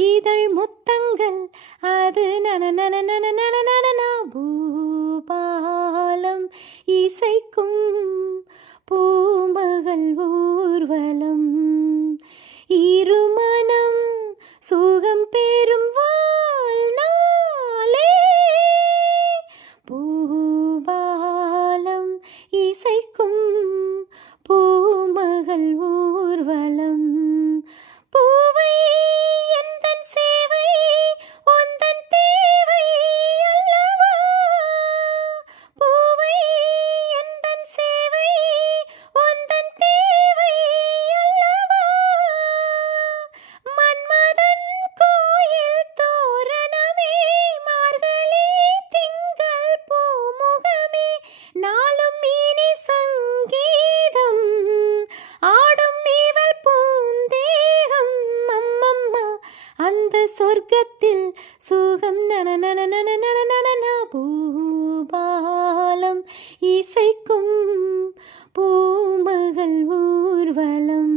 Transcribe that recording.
இதழ் முத்தங்கள் அது நன நன நன நன நன பூபாலம் இசைக்கும் பூமகள் ஊர்வலம் இருமனம் சுகம் பெறும் வாழ்நாளே பூபாலம் இசைக்கும் பூமகள் ஊர்வலம் பூவை எந்தன் சேவை உந்தன் தேவை அல்லவா பூவை எந்தன் சேவை உந்தன் தேவை அல்லவா மன்மதன் கோயில் தோரணமே மார்கழி திங்கள் பூமுகமே நாளும் இனி சங்கீதம் ஆடும் இவள் பூந்தேகம் அம்மம்மா அந்த சொர்க்கத்தில் சுகம் நன நன நன நன நன பூபாலம் இசைக்கும் பூமகள் ஊர்வலம்